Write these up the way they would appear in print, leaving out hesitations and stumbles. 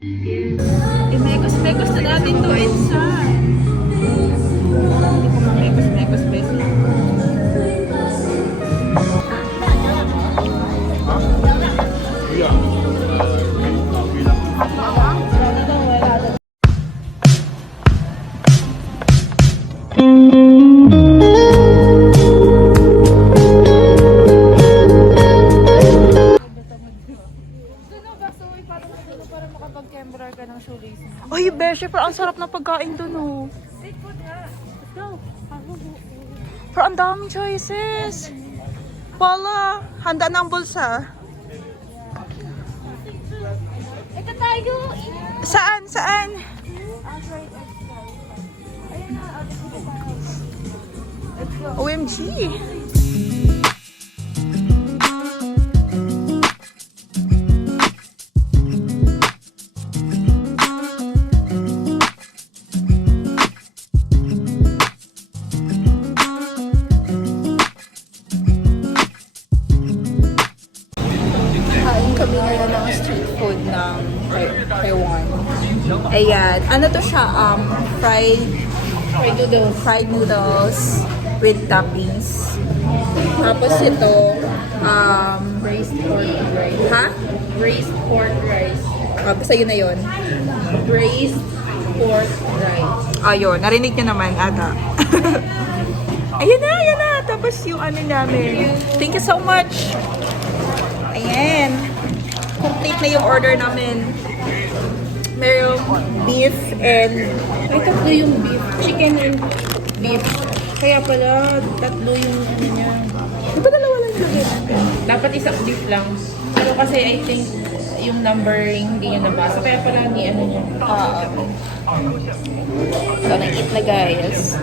Mekos na natin to isa. Hindi ko mekos, best. Ay, Beshi, pero ang sarap na pagkain dun, oh. Pero ang daming choices. Pala, handa na ang bulsa. Ito tayo! Saan? Saan? OMG. Kain kami ngayon ng street food ng Taiwan. Ayan. Ano to siya? Fried noodles with toppings. Tapos ito, Braised pork rice. ha? Braised pork rice. Basta yun na yun. Braised pork rice. Ayun, narinig nyo naman ata. Ayun na. Tapos yung ano namin. Thank you so much. Ayan. Complete na yung order namin. Merong beef and... Ay, tatlo yung beef. Chicken and beef. Kaya pala, tatlo yung ano niya. Ito dalawa lang yung Dapat isang beef lang. Pero kasi I think yung numbering hindi niya nabasa. Kaya pala ni ano niya. So, nag-eat na guys.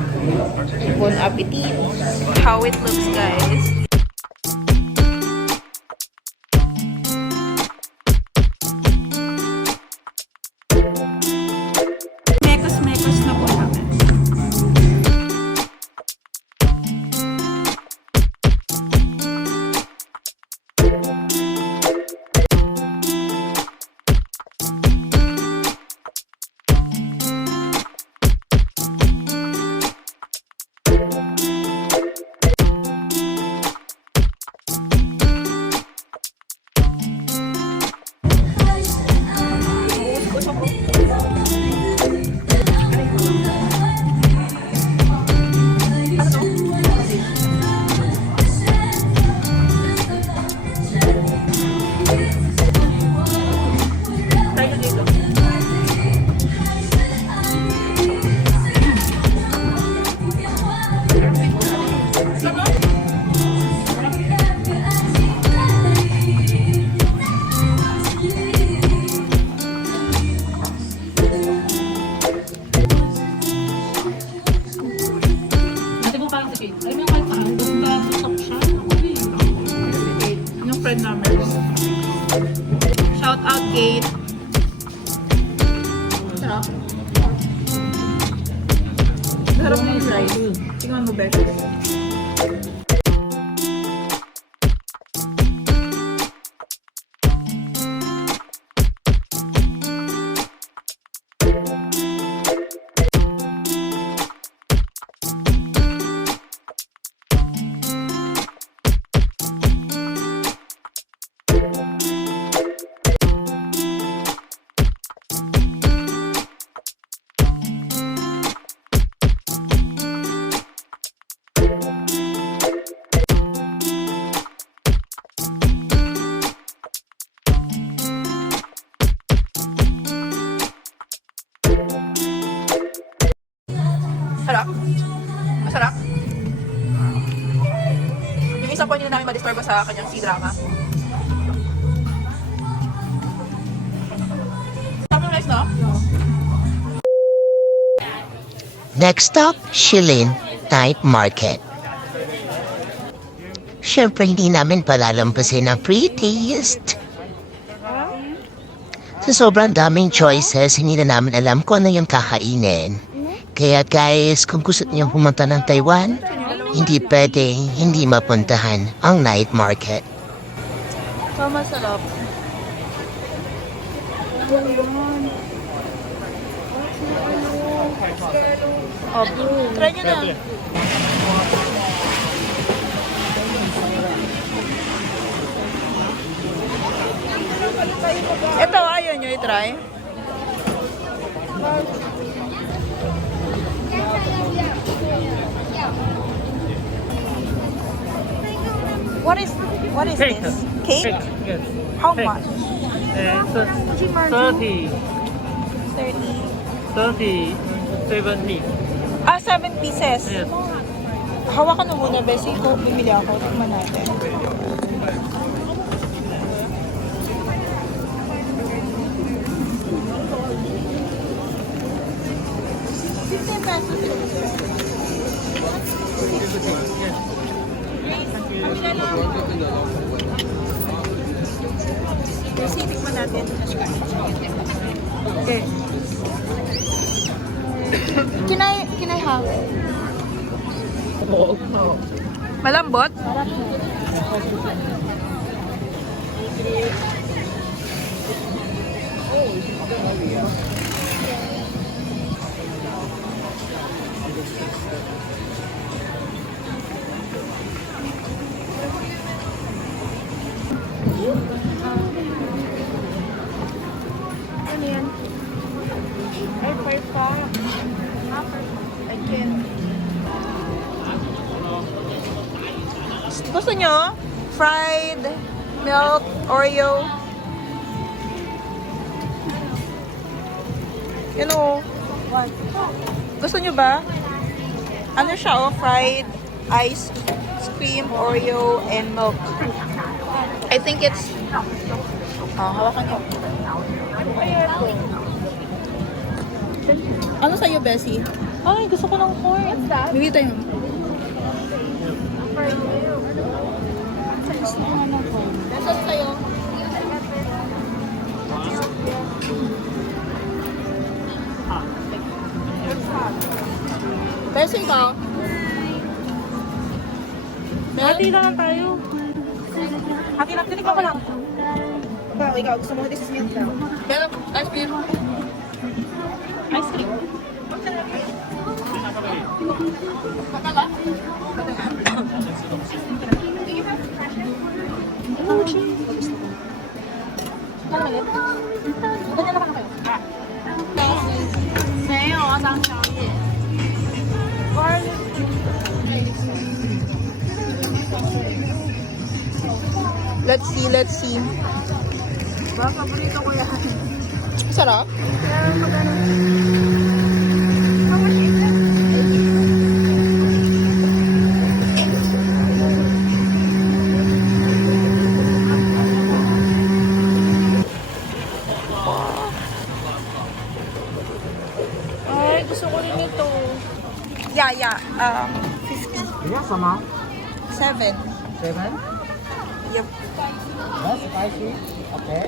Bon appetit. How it looks guys. Mekos na po namin. Yung friend namin. Shout out Kate. Sarap. Sarap na yung rice. Tingnan mo, Besh. Sarap. Masarap. Yung isa po hindi na namin ma-disturb sa kanyang C-drama. Sarap yung rice, no? Next stop, Shilin Night Market. Siyempre, hindi namin palalampasin ang prettiest. Sa sobrang daming choices, hindi na namin alam kung ano yung kakainin. Kaya guys, kung gusto niyo pumunta ng Taiwan, hindi pwedeng hindi mapuntahan ang night market. So, masarap. Oh, try nyo na. Ito, ayaw nyo i-try. What is Cake. this? Cake? Yes. How Cake. much? 30, 30. 30, 70. Ah, 7 pieces. Yes. Hawakan mo muna, Bessie. Ito, bumili ako. Tingnan natin. Bessie, tikman natin. Okay. Can I have? Malambot? Ano yan? Ay, perfect. Again. Gusto nyo? Fried milk, Oreo. You know, what? Gusto nyo ba? Ano siya, oh? Fried ice cream, Oreo, and milk. I think it's... Oh, hawakan nyo. Ano sa'yo, Bessie? Ay, gusto ko ng corn. What's that? Bibili tayo. Gusto ko ng corn. Nasaan sa'yo? Bessie ka? Hati na lang tayo. Hati lang, tinig ko lang. Ikaw, gusto mo this is milk lang. Pero, ice cream. Ice cream. Patala? Oh, cheese. Ganyan naman kayo. Mayo, asang xiaoye. Let's see. Baka paborito ko yan. Sarap? Ay, gusto ko rin ito. Yeah. 50. Yeah, sama. 7. 7. Yep. That's spicy. Okay.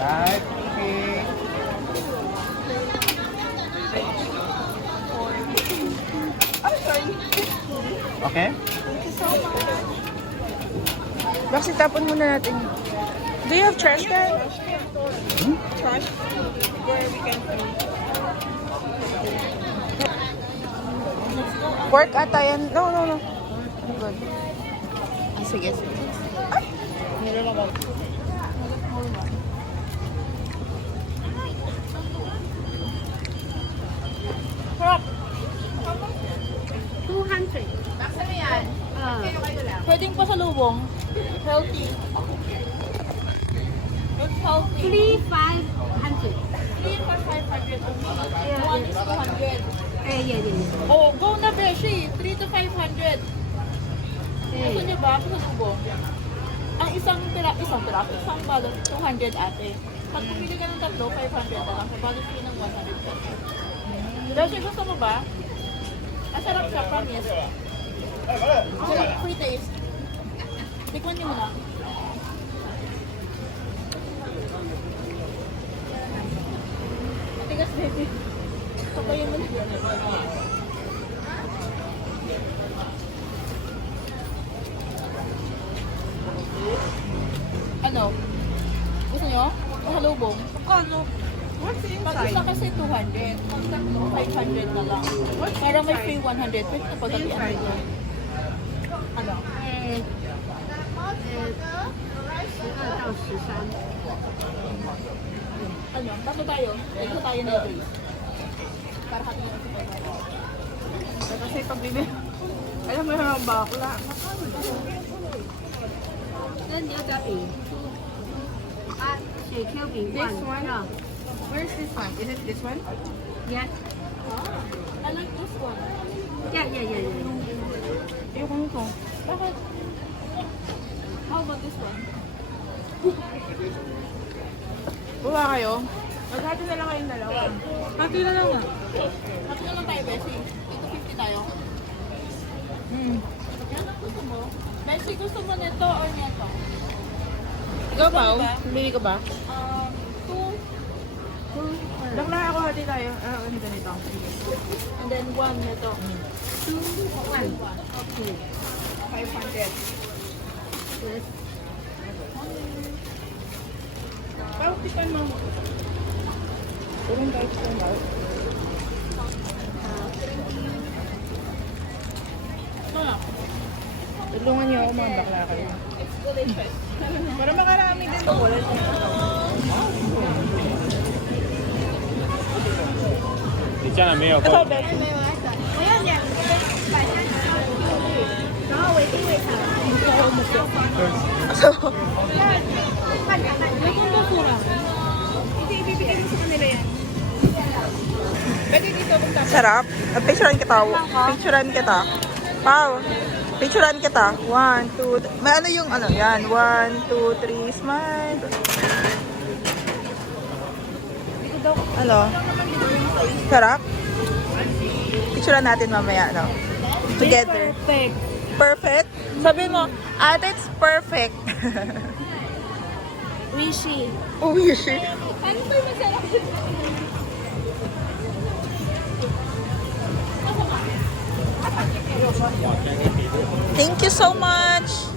Right. Okay. I'm sorry. Okay. Bakit tapon muna natin. Do you have trash can? Trash? Where we can Work ata yan. No. I'm good. Ah, sige. Ay! Sarap. 200. Pwedeng pasalubong. Healthy. It's healthy. 3,500. 3 for 500 only. One is 200. Yeah. Oh, go na Beshi. 3 to 500. Gusto niyo ba? Pasalubong. Ang isang balot, 200 ate. Pag pumili ka ng tatlo, 500 na lang. Sa balot fee ng 100 pesos. Beshi, gusto mo ba? Ang sarap siya, promise. Free taste. Tikman niyo muna. Tigas, baby. Kapayin mo na. ano? Pasalubong. Ano? What's Pag isa kasi 200. Pag tatlo, 500 na lang. Para may free 100. Pwede na pagkabihan mo. Ano? Ano? Tapos tayo. Ito tayo na ito. Para kami na ito. Kasi pag bibili, alam mo yung bakla. This one? Where's this one? Is it this one? I like this one. Ayoko nito. Bakit? How about this one? Wala kayo? Maghati na lang kayong dalawa. Hati na lang ah. Bakit na lang tayo, Bessie? Ito 50 tayo. Yan ang gusto mo. Bessie, gusto mo nito or nito? Ikaw ba? Bili ka ba? Two. Dakla ako, hati tayo. Ano ganito? And then one nito. Two. One. Okay. 500. Pautikan mo. Turun tayo sa mouth. Tulungan niyo ako mga bakla kayo. It's delicious. Para makarami din ako. Ito, Becky. Sarap. Picturean kita. Picturean kita. Pau. Picturean kita. 1, 2, may ano yung ano? Yan. 1, 2, 3, smile. Ano? Sarap? Picturean natin mamaya, no? Together. Perfect. Perfect? Sabi mo, ate, it's perfect. Wishy. Uy, shit. Ano ba yung masarap? Thank you so much.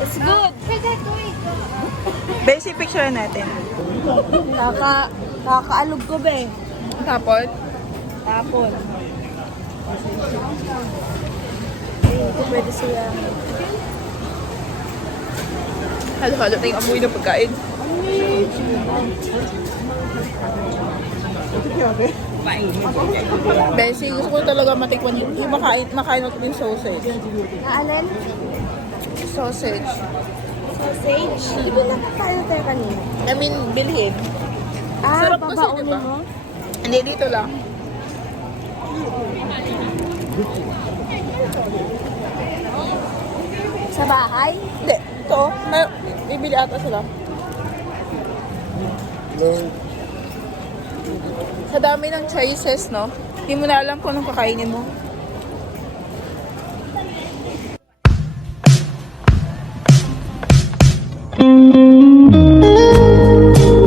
It's good. Basic picture natin. Kakaalog ko ba eh. Tapos, Tapon. Ito pwede siya. halo-halo tayong amoy ng pagkain. Basic, gusto ko talaga matikman yung makain ako yung sausage. Naalan? Sausage. Sausage? Di ba nakakain tayo kanina? I mean, bilhin. Sarap kasi, babaunin diba? mo? Hindi, dito lang. Sa bahay? Hindi, ito. May bibili ata sila. Sa dami ng choices, no? Hindi mo na alam kung anong kakainin mo.